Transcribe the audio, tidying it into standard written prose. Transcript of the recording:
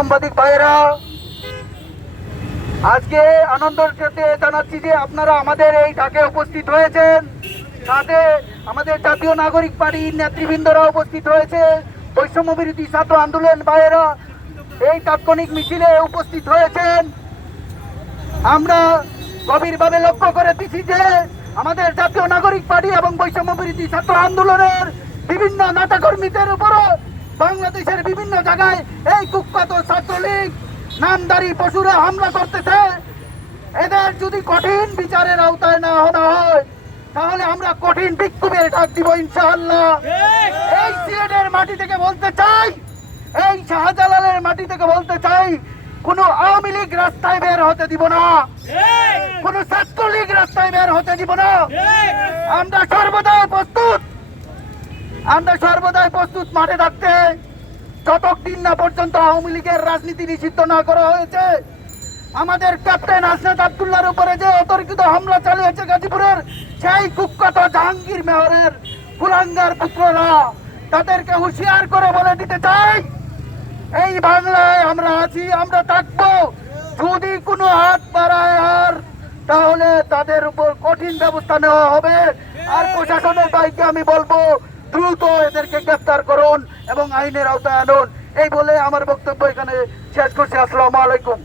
সাংবাদিক ভাইয়েরা, আজকে আনন্দের সাথে জানাচ্ছি যে আপনারা আমাদের এই ডাকে উপস্থিত হয়েছেন। সাথে আমাদের জাতীয় নাগরিক পার্টির নেতৃবৃন্দরা উপস্থিত হয়েছে। বৈষম্য বিরোধী ছাত্র আন্দোলন ভাইয়েরা এই তাৎক্ষণিক মিছিলে উপস্থিত হয়েছেন। আমরা গভীরভাবে লক্ষ্য করেছি যে আমাদের জাতীয় নাগরিক পার্টি এবং বৈষম্য বিরোধী ছাত্র আন্দোলনের বিভিন্ন নেতাকর্মীদের উপরও বাংলাদেশের বিভিন্ন জায়গায় এই কুখ্যাত ছাত্রলীগ নামধারী পশুরা হামলা করতেছে। এদের যদি কঠিন বিচারের আওতায় না হওয়া হয় তাহলে আমরা কঠিন বিক্ষোভের ডাক দিব ইনশাআল্লাহ। এই সিলেটের মাটি থেকে বলতে চাই, এই শাহজালালের মাটি থেকে বলতে চাই, কোন আওয়ামী লীগ রাস্তায় বের হতে দিব না, কোন ছাত্রলীগ রাস্তায় বের হতে দিব না। আমরা সর্বদাই প্রস্তুত মাঠে থাকতে, যতদিন না পর্যন্ত আওয়ামী লীগের রাজনীতি নিষিদ্ধ না করা হয়েছে। আমাদের ক্যাপ্টেন আসনাদ আব্দুল্লাহর উপরে যে অতর্কিত হামলা চালিয়েছে গাজীপুরের সেই কুখ্যাত জাহাঙ্গীর মেয়রের কুলাঙ্গার পুত্ররা, তাদেরকে হুঁশিয়ার করে বলে দিতে চাই, এই বাংলায় আমরা আছি, আমরা থাকবো। যদি কোনো হাত বাড়ায় আর তাহলে তাদের উপর কঠিন ব্যবস্থা নেওয়া হবে। আর প্রশাসনের বাইকে আমি বলবো, দ্রুত এদেরকে গ্রেফতার করুন এবং আইনের আওতায় আনুন। এই বলে আমার বক্তব্য এখানে শেষ করছি। আসসালামু আলাইকুম।